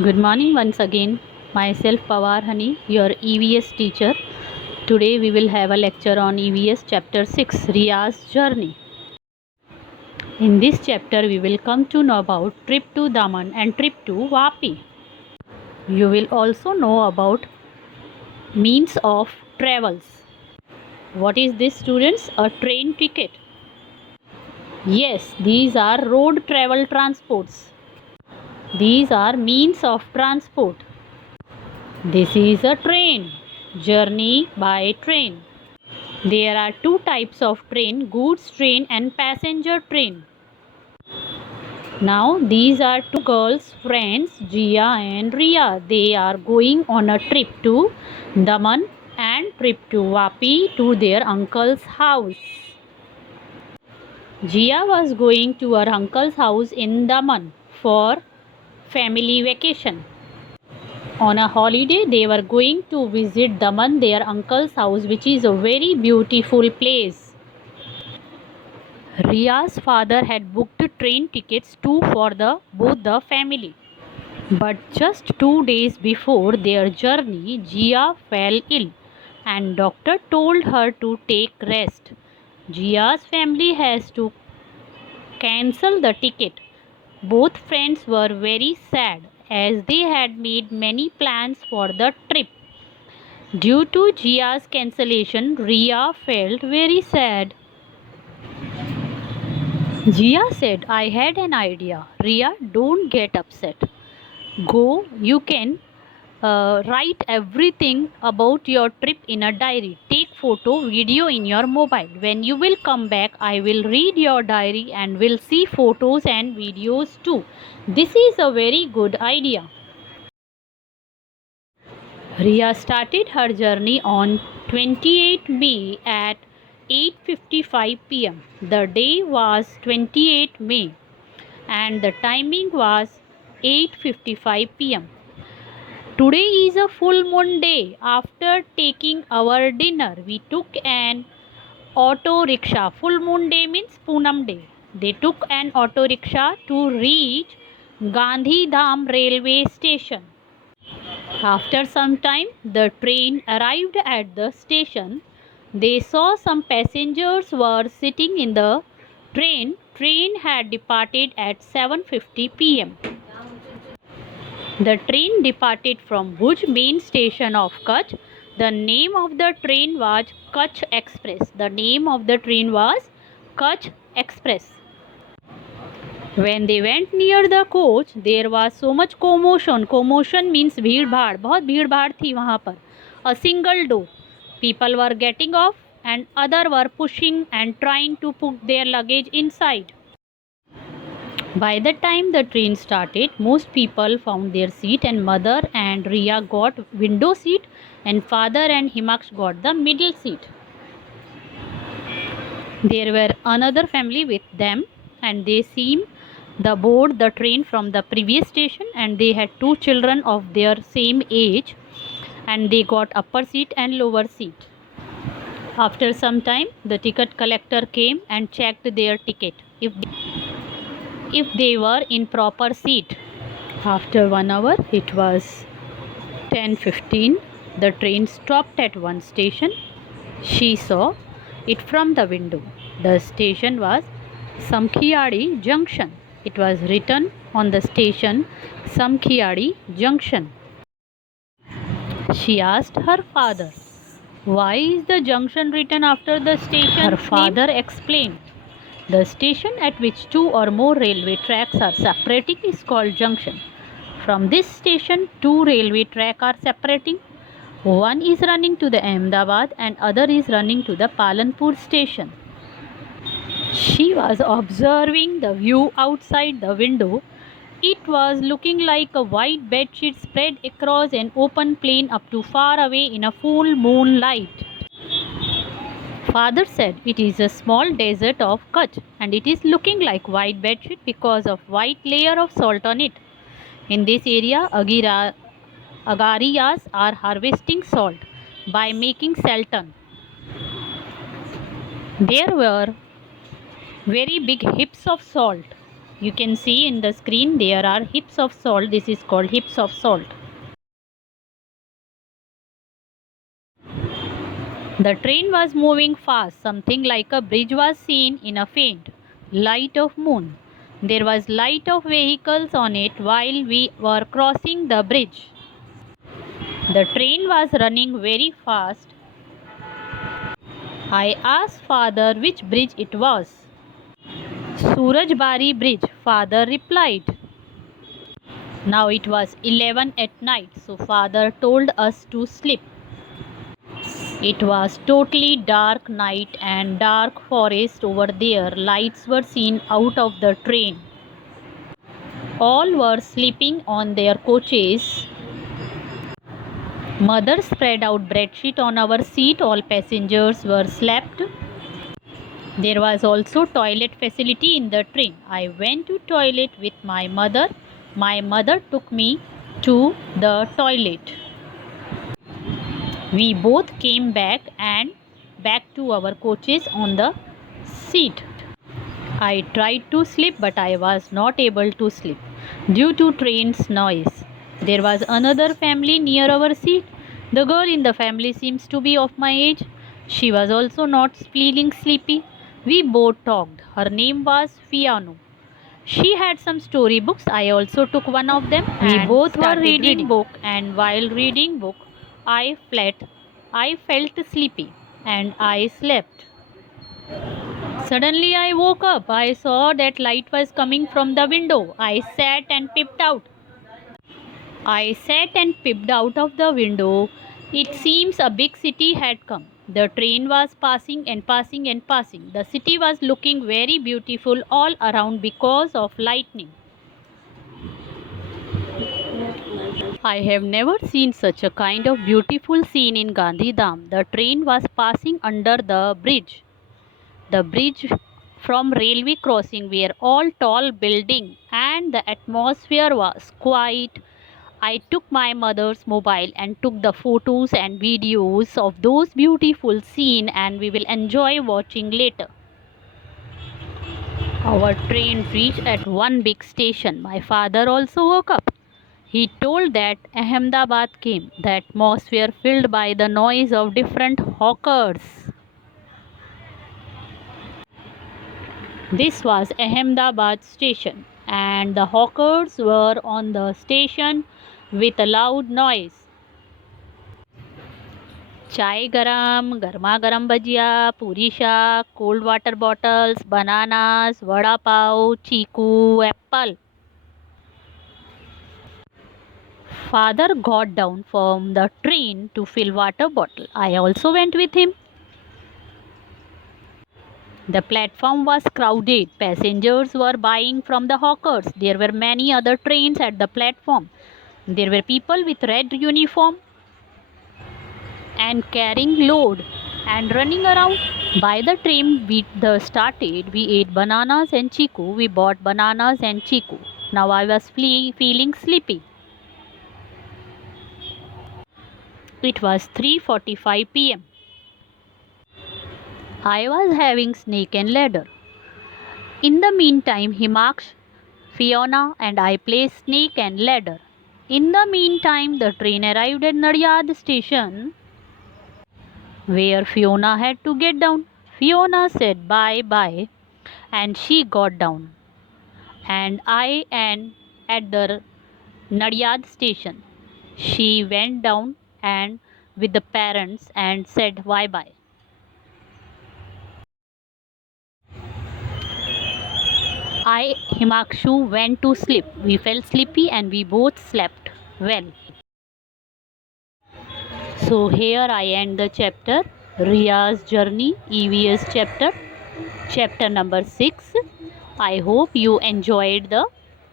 Good morning once again. Myself Pawar Hani, your EVS teacher. Today we will have a lecture on EVS chapter 6, Riya's journey. In this chapter we will come to know about trip to Daman and trip to Vapi. You will also know about means of travels. What is this, students? A train ticket. Yes, these are road travel transports. These are means of transport. This is a train. Journey by train. There are two types of train, goods train and passenger train. Now these are two girls friends, Jia and Riya. They are going on a trip to Daman and trip to Vapi to their uncle's house. Jia was going to her uncle's house in Daman for family vacation. On a holiday, they were going to visit Daman, their uncle's house, which is a very beautiful place. Riya's father had booked train tickets too for both the family. But just 2 days before their journey, Jia fell ill and doctor told her to take rest. Jia's family has to cancel the ticket. Both friends were very sad as they had made many plans for the trip. Due to Jia's cancellation, Riya felt very sad. Jia said, I had an idea. Riya, don't get upset. Go, you can write everything about your trip in a diary. Take photo, video in your mobile. When you will come back, I will read your diary and will see photos and videos too. This is a very good idea. Riya started her journey on 28 May at 8:55 p.m. The day was 28 May and the timing was 8:55 p.m. Today is a full moon day. After taking our dinner, we took an auto rickshaw. Full moon day means Poonam day. They took an auto rickshaw to reach Gandhi Dham railway station. After some time, the train arrived at the station. They saw some passengers were sitting in the train. Train had departed at 7:50 p.m. The train departed from Bhuj main station of Kutch. The name of the train was Kutch Express. The name of the train was Kutch Express. When they went near the coach, there was so much commotion. Commotion means भीड़ भाड़. बहुत भीड़ भाड़ थी वहाँ पर. A single door. People were getting off and other were pushing and trying to put their luggage inside. By the time the train started, most people found their seat and mother and Riya got window seat and father and Himaksh got the middle seat. There were another family with them and they seemed the board the train from the previous station and they had two children of their same age and they got upper seat and lower seat. After some time, the ticket collector came and checked their ticket if they were in proper seat. After 1 hour, it was 10:15. The train stopped at one station. She saw it from the window. The station was Samkhiyadi Junction. It was written on the station Samkhiyadi Junction. She asked her father, why is the junction written after the station? Her father explained, the station at which two or more railway tracks are separating is called junction. From this station, two railway tracks are separating. One is running to the Ahmedabad and other is running to the Palanpur station. She was observing the view outside the window. It was looking like a white bedsheet spread across an open plain up to far away in a full moonlight. Father said, it is a small desert of Kutch and it is looking like white bedsheet because of white layer of salt on it. In this area, Agariyas are harvesting salt by making saltan. There were very big heaps of salt. You can see in the screen there are heaps of salt. This is called heaps of salt. The train was moving fast. Something like a bridge was seen in a faint light of moon. There was light of vehicles on it while we were crossing the bridge. The train was running very fast. I asked father which bridge it was. Surajbari Bridge, father replied. Now it was 11 at night, so father told us to sleep. It was totally dark night and dark forest over there. Lights were seen out of the train. All were sleeping on their coaches. Mother spread out bedsheet on our seat. All passengers were slept. There was also toilet facility in the train. I went to toilet with my mother. My mother took me to the toilet. We both came back to our coaches on the seat. I tried to sleep, but I was not able to sleep due to train's noise. There was another family near our seat. The girl in the family seems to be of my age. She was also not feeling sleepy. We both talked. Her name was Fiano. She had some storybooks. I also took one of them. We both were reading book, and while reading book, I felt sleepy and I slept. Suddenly I woke up. I saw that light was coming from the window. I sat and peeped out. Of the window. It seems a big city had come. The train was passing and passing and passing. The city was looking very beautiful all around because of lightning. I have never seen such a kind of beautiful scene in Gandhidham. The train was passing under the bridge. The bridge from railway crossing were all tall buildings and the atmosphere was quiet. I took my mother's mobile and took the photos and videos of those beautiful scenes, and we will enjoy watching later. Our train reached at one big station. My father also woke up. He told that Ahmedabad came, the atmosphere filled by the noise of different hawkers. This was Ahmedabad station, and the hawkers were on the station with a loud noise. Chai garam, garma garam bhajia, puri shaak, cold water bottles, bananas, vada pav, chiku, apple. Father got down from the train to fill water bottle. I also went with him. The platform was crowded. Passengers were buying from the hawkers. There were many other trains at the platform. There were people with red uniform and carrying load and running around. By the time we started, we ate bananas and chiku. We bought bananas and chiku. Now I was feeling sleepy. It was 3:45 p.m. I was having snake and ladder. In the meantime, Himaksh, Fiona and I played snake and ladder. In the meantime, the train arrived at Nadiad station where Fiona had to get down. Fiona said bye bye and she got down. And I am at the Nadiad station. She went down and with the parents and said bye bye. I, Himakshu, went to sleep. We felt sleepy and we both slept well. So here I end the chapter Riya's journey, EVS chapter number 6. I hope you enjoyed the